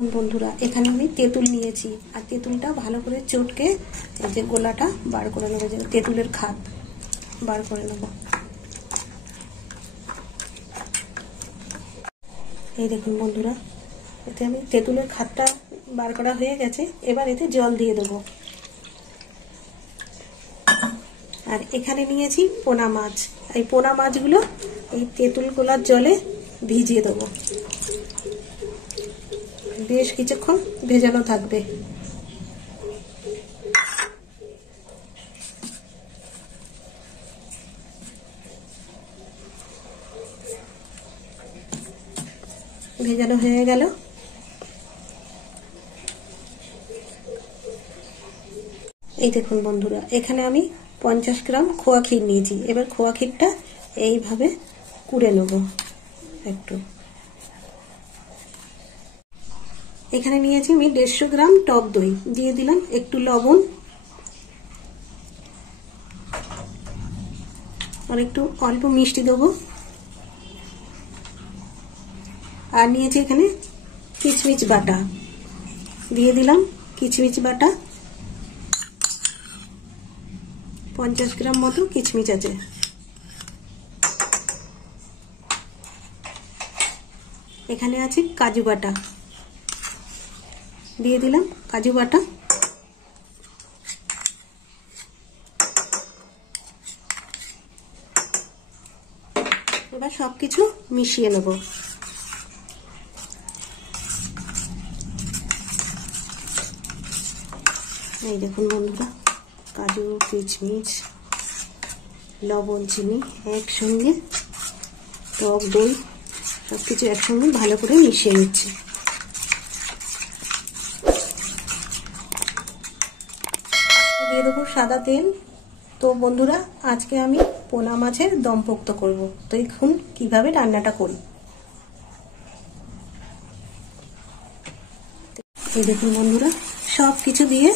বন্ধুরা এখানে আমি তেঁতুল নিয়েছি আর তেঁতুলটা ভালো করে চটকে এই যে গোলাটা বার করে নেব, যে তেঁতুলের খাদ বার করে নেব। এই দেখুন বন্ধুরা, এতে আমি তেঁতুলের খাদটা বার করা হয়ে গেছে। এবার এতে জল দিয়ে দেবো। আর এখানে নিয়েছি পোনা মাছ। এই পোনা মাছগুলো এই তেঁতুল গোলার জলে ভিজিয়ে দেবো, বেশ কিছুক্ষণ ভেজানো থাকবে। ভেজানো হয়ে গেল। এই দেখুন বন্ধুরা, এখানে আমি 50 গ্রাম খোয়া ক্ষীর নিয়েছি। এবার খোয়া ক্ষীরটা এইভাবে কুড়ে নেব একটু। এখানে নিয়েছি আমি 150 গ্রাম টক দই, দিয়ে দিলাম একটু লবণ আর একটু অল্প মিষ্টি দেবো। আর নিয়েছি এখানে কিচমিচ বাটা, দিয়ে দিলাম কিচমিচ বাটা। 50 গ্রাম মতো কিচমিচ আছে। এখানে আছে কাজু বাটা, দিয়ে দিলাম কাজু বাটা। এবার সবকিছু মিশিয়ে নেব। এই দেখুন বন্ধুরা, কাজু কিচমিচ লবণ চিনি একসঙ্গে, টক দই সবকিছু একসঙ্গে ভালো করে মিশিয়ে নিচ্ছি। দিয়ে দেবো সাদা তেল। তো বন্ধুরা, আজকে আমি পোনা মাছের দম পোক্ত করব। তো এখন কিভাবে রান্নাটা করি। এই দেখুন বন্ধুরা, সব কিছু দিয়ে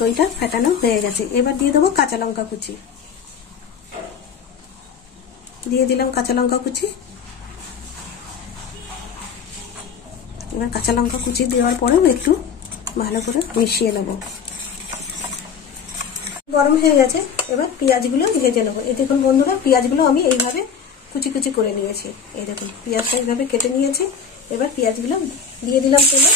দইটা ফেটানো হয়ে গেছে। এবার দিয়ে দেবো কাঁচা লঙ্কা কুচি, দিয়ে দিলাম কাঁচা লঙ্কা কুচি। এবার কাঁচা লঙ্কা কুচি দেওয়ার পরেও একটু ভালো করে মিশিয়ে নেব। গরম হয়ে গেছে, এবার পেঁয়াজগুলো ভেজে নেবো। এই দেখুন বন্ধুরা, পেঁয়াজগুলো আমি এইভাবে কুচি কুচি করে নিয়েছি। এই দেখুন পেঁয়াজটা এইভাবে কেটে নিয়েছি। এবার পেঁয়াজগুলো দিয়ে দিলাম তেলে।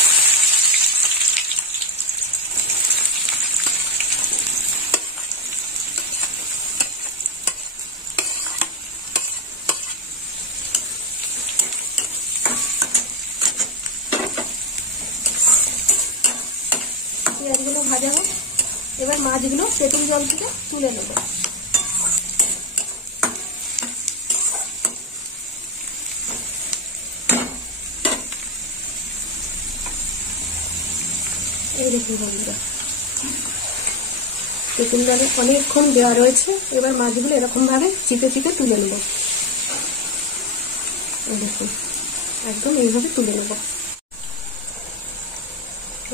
পেঁয়াজগুলো ভাজা হোক। এবার মাছগুলো তেঁতুল জল থেকে তুলে নেব। এই দেখুন বন্ধুরা, তেঁতুল জলে অনেকক্ষণ দেওয়া রয়েছে। এবার মাছগুলো এরকম ভাবে চিপে চিপে তুলে নেব। এই দেখুন একদম এইভাবে তুলে নেব।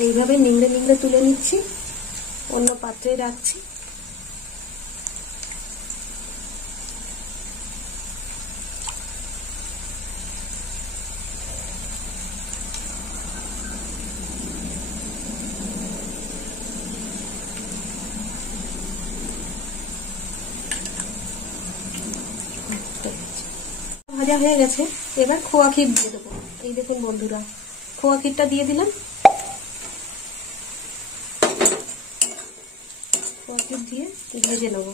এইভাবে নিংড়ে নিংড়ে তুলে নিচ্ছি, অন্য পাত্রে রাখছি। ভাজা হয়ে গেছে। এবার খোয়া ক্ষীর দিয়ে দেবো। এই দেখুন বন্ধুরা, খোয়া ক্ষীরটা দিয়ে দিলাম। খোয়া ক্ষীর দিয়ে ভেজে নেব।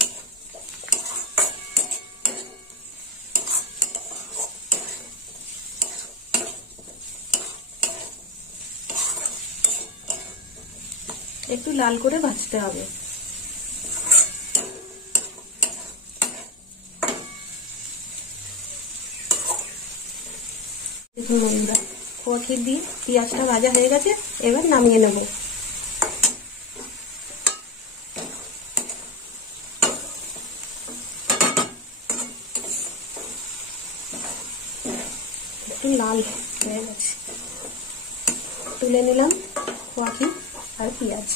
একটু লাল করে ভাজতে হবে। দেখুন বন্ধুরা, খোয়া ক্ষীর দিয়ে পেঁয়াজটা ভাজা হয়ে গেছে। এবার নামিয়ে নেব। একটু লাল হয়ে গেছে, তুলে নিলাম খোয়া ক্ষীর আর পেঁয়াজ।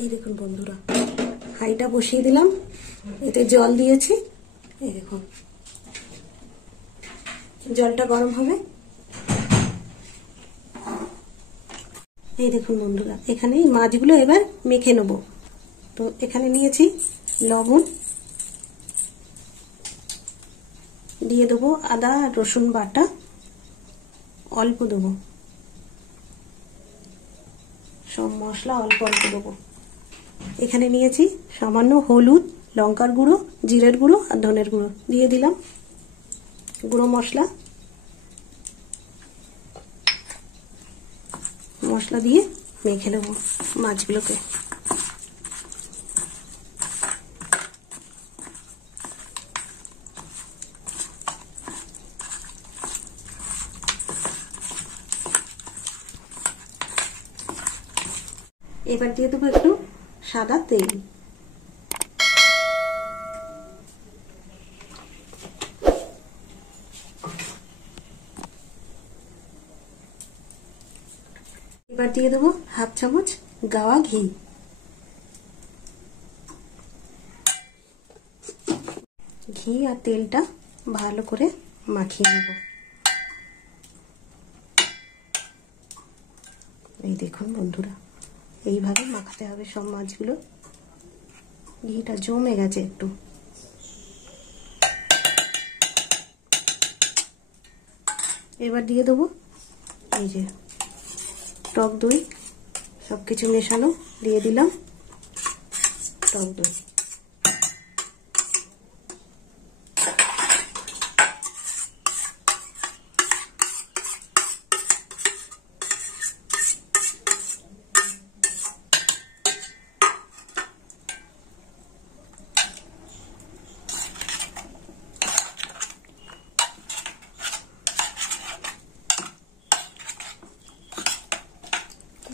এই দেখুন বন্ধুরা, হাঁড়িটা বসিয়ে দিলাম, এতে জল দিয়েছি। এই দেখুন জলটা গরম হবে। এই দেখুন বন্ধুরা, এখানে এই মাছগুলো এবার মেখে নেব। তো এখানে নিয়েছি লবণ, দিয়ে দেবো আদা আর রসুন বাটা, অল্প দেবো, সব মশলা অল্প অল্প দেবো। এখানে নিয়েছি সামান্য হলুদ, লঙ্কার গুঁড়ো, জিরের গুঁড়ো আর ধনের গুঁড়ো, দিয়ে দিলাম গুঁড়ো মশলা। মশলা দিয়ে মেখে নেব মাছগুলোকে। এবার দিয়ে দেবো একটু সাদা তেল। এবার দিয়ে দেবো হাফ চামচ গাওয়া ঘি। ঘি আর তেলটা ভালো করে মাখিয়ে নেব। এই দেখুন বন্ধুরা, এইভাবে মাখাতে হবে সব মাছগুলো। ঘিটা জমে গেছে একটু। এবার দিয়ে দেবো এই যে টক দই, সবকিছু মেশানো, দিয়ে দিলাম টক দই।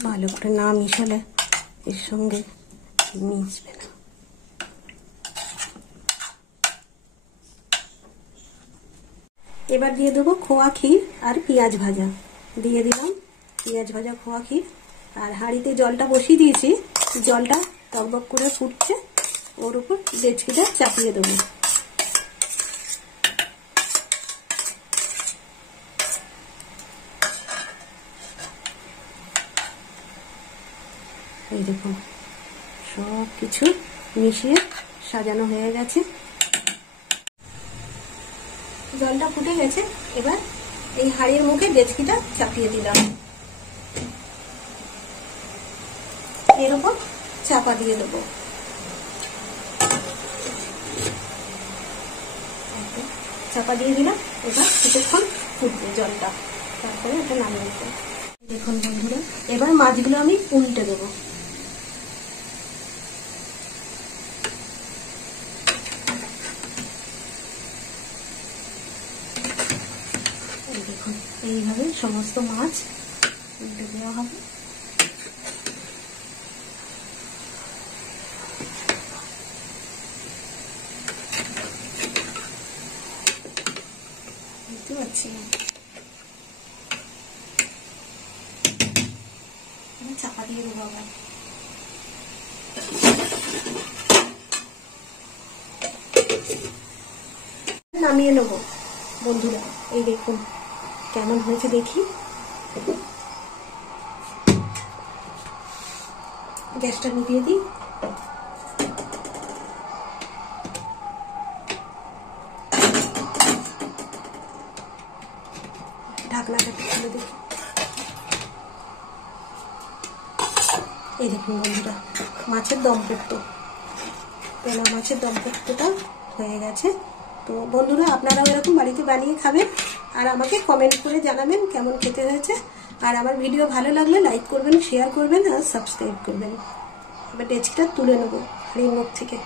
ভালো করে না মিশালে এর সঙ্গে মিশবে না। এবার দিয়ে দেবো খোয়া ক্ষীর আর পেঁয়াজ ভাজা। দিয়ে দিলাম পেঁয়াজ ভাজা, খোয়া ক্ষীর। আর হাঁড়িতে জলটা বসিয়ে দিয়েছি, জলটা টকবক করে ফুটছে, ওর উপর ডেচকিটা চাপিয়ে দেবো। এই দেখুন সব কিছু মিশিয়ে সাজানো হয়ে গেছে। জলটা ফুটে গেছে, এবার এই হাঁড়ির মুখে ডেচকিটা চাপিয়ে দিলাম, এর উপর চাপা দিয়ে দেবো। চাপা দিয়ে দিলাম, এবার কিছুক্ষণ ফুটবে জলটা, তারপরে এটা নামিয়ে দেবো। দেখুন বন্ধুরা, এবার মাছগুলো আমি উল্টে দেবো। দেখুন এইভাবে সমস্ত মাছ উল্টে দেওয়া হবে। বুঝতে পারছি না, চাপা দিয়ে দেবো আবার। নামিয়ে নেবো বন্ধুরা। এই দেখুন কেমন হয়েছে দেখি। গ্যাসটা নিভিয়ে দিই। ঢাকনাটা খুলে দেখি। এই দেখুন বন্ধুরা, মাছের দমপুট্টো, পোনা মাছের দমপুট্টোটা হয়ে গেছে। তো বন্ধুরা, আপনারাও এরকম বাড়িতে বানিয়ে খাবেন আর আমাকে কমেন্ট করে জানাবেন কেমন খেতে হয়েছে। আর আমার ভিডিও ভালো লাগলে লাইক করবেন, শেয়ার করবেন আর সাবস্ক্রাইব করবেন। এবার ডেচকিটা তুলে নেবো হাঁড়ির মুখ থেকে।